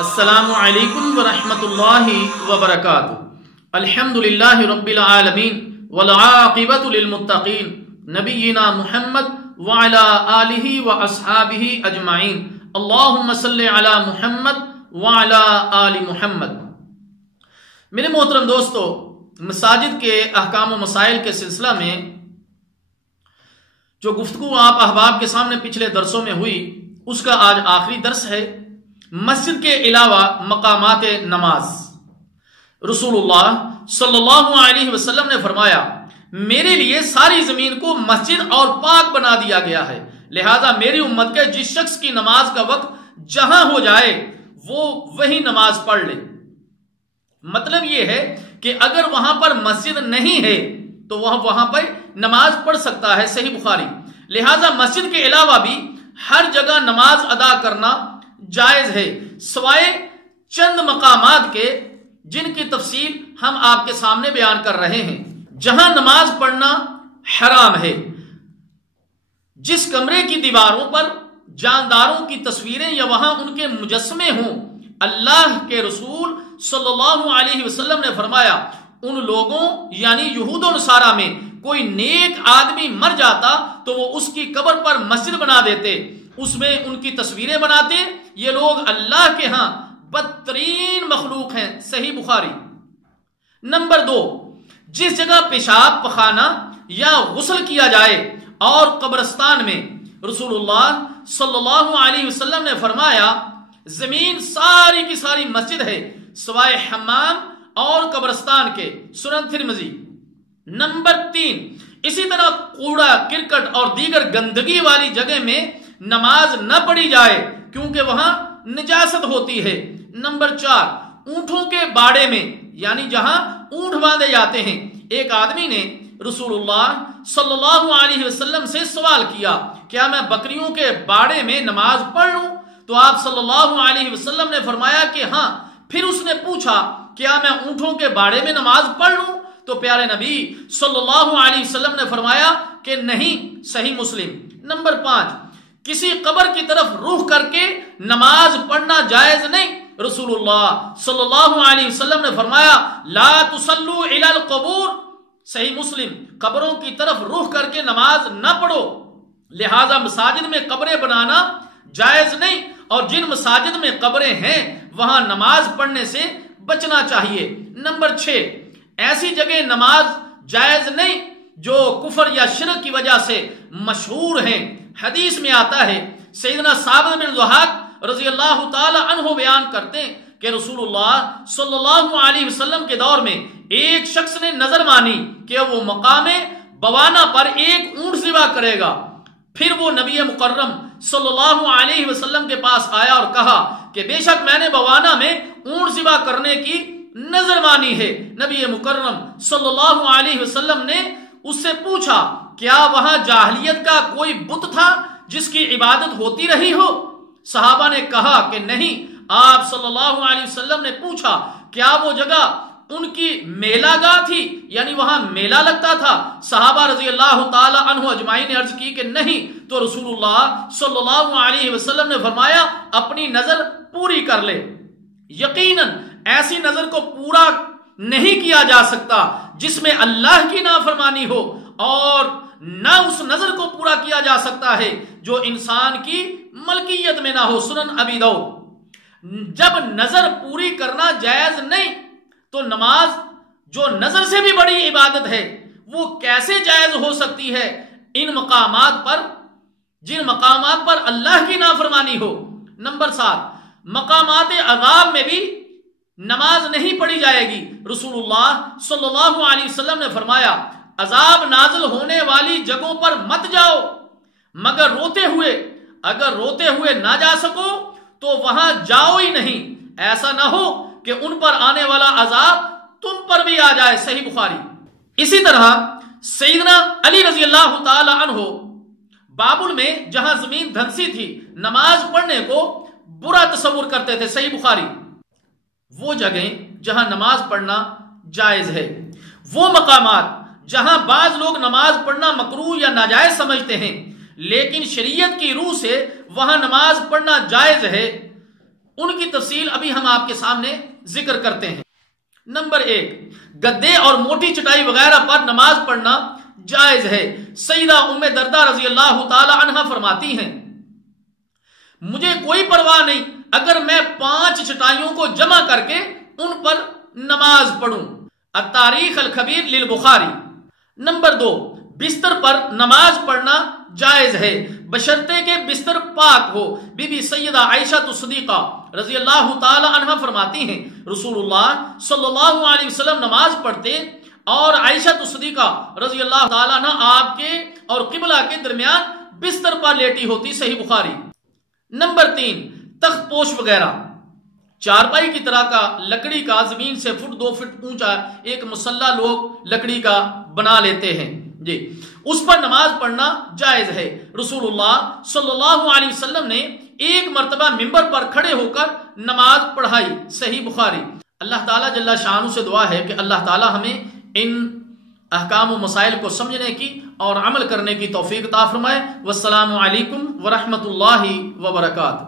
السلام علیکم ورحمۃ اللہ وبرکاتہ۔ الحمدللہ رب العالمین والعاقبۃ للمتقین نبینا محمد وعلی آلہ واصحابہ اجمعین اللہم صلی علی محمد وعلی آل محمد۔ میرے محترم دوستو، مساجد کے احکام و مسائل کے سلسلہ میں جو گفتگو آپ احباب کے سامنے پچھلے درسوں میں ہوئی، اس کا آج آخری درس ہے، مسجد کے علاوہ مقامات نماز۔ رسول اللہ صلی اللہ علیہ وسلم نے فرمایا، میرے لیے ساری زمین کو مسجد اور پاک بنا دیا گیا ہے، لہذا میری امت کے جس شخص کی نماز کا وقت جہاں ہو جائے وہ وہی نماز پڑھ لے۔ مطلب یہ ہے کہ اگر وہاں پر مسجد نہیں ہے تو وہ وہاں پر نماز پڑھ سکتا ہے، صحیح بخاری۔ لہذا مسجد کے علاوہ بھی ہر جگہ نماز ادا کرنا جائز ہے، سوائے چند مقامات کے جن کی تفصیل ہم آپ کے سامنے بیان کر رہے ہیں، جہاں نماز پڑھنا حرام ہے۔ جس کمرے کی دیواروں پر جانداروں کی تصویریں یا وہاں ان کے مجسمے ہوں، اللہ کے رسول صلی اللہ علیہ وسلم نے فرمایا، ان لوگوں یعنی یہود و نصارہ میں کوئی نیک آدمی مر جاتا تو وہ اس کی قبر پر مسجد بنا دیتے، اس میں ان کی تصویریں بناتے۔ یہ لوگ اللہ کے ہاں بدترین مخلوق ہیں، صحیح بخاری۔ نمبر 2، جس جگہ پیشاب پخانہ یا غسل کیا جائے اور قبرستان میں، رسول اللہ صلی اللہ علیہ وسلم نے فرمایا، زمین ساری کی ساری مسجد ہے سوائے حمام اور قبرستان کے، سنن ترمذی۔ نمبر 3، اسی طرح کوڑا کرکٹ اور دیگر گندگی والی جگہ میں نماز نہ پڑھی جائے کیونکہ وہاں نجاست ہوتی ہے۔ نمبر 4، اونٹوں کے باڑے میں یعنی جہاں اونٹ باندھے جاتے ہیں، ایک آدمی نے رسول اللہ صلی اللہ علیہ وسلم سے سوال کیا، کیا میں بکریوں کے باڑے میں نماز پڑھ لوں؟ تو آپ صلی اللہ علیہ وسلم نے فرمایا کہ ہاں۔ پھر اس نے پوچھا، کیا میں اونٹوں کے باڑے میں نماز پڑھ لوں؟ تو پیارے نبی صلی اللہ علیہ وسلم نے فرمایا کہ نہیں، صحیح مسلم۔ نمبر 5، کسی قبر کی طرف رخ کر کے نماز پڑھنا جائز نہیں، رسول اللہ صلی اللہ علیہ وسلم نے فرمایا، لا تصلوا الی القبور، صحیح مسلم، قبروں کی طرف رخ کر کے نماز نہ پڑھو۔ لہذا مساجد میں قبریں بنانا جائز نہیں، اور جن مساجد میں قبریں ہیں وہاں نماز پڑھنے سے بچنا چاہیے۔ نمبر 6، ایسی جگہ نماز جائز نہیں جو کفر یا شرک کی وجہ سے مشہور ہیں۔ حدیث میں آتا ہے، سیدنا ثابت بن ضحاک رضی اللہ تعالی عنہ بیان کرتے ہیں کہ رسول اللہ صلی اللہ علیہ وسلم کے دور میں ایک شخص نے نظر مانی کہ وہ مقام بوانا پر ایک اونٹ ذبح کرے گا۔ پھر وہ نبی مکرم صلی اللہ علیہ وسلم کے پاس آیا اور کہا کہ بے شک میں نے بوانا میں اونٹ ذبح کرنے کی نظر مانی ہے۔ نبی مکرم صلی اللہ علیہ وسلم نے اس سے پوچھا، کیا وہاں جاہلیت کا کوئی بت تھا جس کی عبادت ہوتی رہی ہو؟ صحابہ نے کہا کہ نہیں۔ آپ صلی اللہ علیہ وسلم نے پوچھا، کیا وہ جگہ ان کی میلہ گاہ تھی یعنی وہاں میلہ لگتا تھا؟ صحابہ رضی اللہ تعالی عنہ اجمعین نے عرض کی کہ نہیں۔ تو رسول اللہ صلی اللہ علیہ وسلم نے فرمایا، اپنی نظر پوری کر لے۔ یقیناً ایسی نظر کو پورا نہیں کیا جا سکتا جس میں اللہ کی نافرمانی ہو، اور نہ اس نظر کو پورا کیا جا سکتا ہے جو انسان کی ملکیت میں نہ ہو، سنن ابی داؤد۔ جب نظر پوری کرنا جائز نہیں تو نماز جو نظر سے بھی بڑی عبادت ہے وہ کیسے جائز ہو سکتی ہے ان مقامات پر جن مقامات پر اللہ کی نافرمانی ہو۔ نمبر 7، مقامات عذاب میں بھی نماز نہیں پڑھی جائے گی۔ رسول اللہ صلی اللہ علیہ وسلم نے فرمایا، عذاب نازل ہونے والی جگہوں پر مت جاؤ مگر روتے ہوئے، اگر روتے ہوئے نہ جا سکو تو وہاں جاؤ ہی نہیں، ایسا نہ ہو کہ ان پر آنے والا عذاب تم پر بھی آ جائے، صحیح بخاری۔ اسی طرح سیدنا علی رضی اللہ تعالی عنہ بابل میں جہاں زمین دھنسی تھی نماز پڑھنے کو برا تصور کرتے تھے، صحیح بخاری۔ وہ جگہیں جہاں نماز پڑھنا جائز ہے، وہ مقامات جہاں بعض لوگ نماز پڑھنا مکروہ یا ناجائز سمجھتے ہیں لیکن شریعت کی روح سے وہاں نماز پڑھنا جائز ہے، ان کی تفصیل ابھی ہم آپ کے سامنے ذکر کرتے ہیں۔ نمبر 1، گدے اور موٹی چٹائی وغیرہ پر نماز پڑھنا جائز ہے۔ سیدہ ام دردہ رضی اللہ تعالی عنہ فرماتی ہیں مجھے کوئی پرواہ نہیں اگر میں 5 چٹائیوں کو جمع کر کے ان پر نماز پڑھوں۔ التاریخ الکبیر للبخاری۔ نمبر 2، بستر پر نماز پڑھنا جائز ہے بشرطے کہ بستر پاک ہو۔ بی بی سیدہ عائشہ صدیقہ رضی اللہ تعالی عنہ فرماتی ہیں رسول اللہ صلی اللہ علیہ وسلم نماز پڑھتے اور عائشہ صدیقہ رضی اللہ تعالی عنہ آپ کے اور قبلہ کے درمیان بستر پر لیٹی ہوتی، صحیح بخاری۔ نمبر 3، تخت پوش وغیرہ، چارپائی کی طرح کا لکڑی کا زمین سے 1-2 فٹ اونچا ایک مصلی لوگ لکڑی کا بنا لیتے ہیں جی، اس پر نماز پڑھنا جائز ہے۔ رسول اللہ صلی اللہ علیہ وسلم نے ایک مرتبہ ممبر پر کھڑے ہو کر نماز پڑھائی، صحیح بخاری۔ اللہ تعالیٰ جل شانہ سے دعا ہے کہ اللہ تعالیٰ ہمیں ان احکام و مسائل کو سمجھنے کی اور عمل کرنے کی توفیق عطا فرمائے۔ والسلام علیکم ورحمۃ اللہ وبرکاتہ۔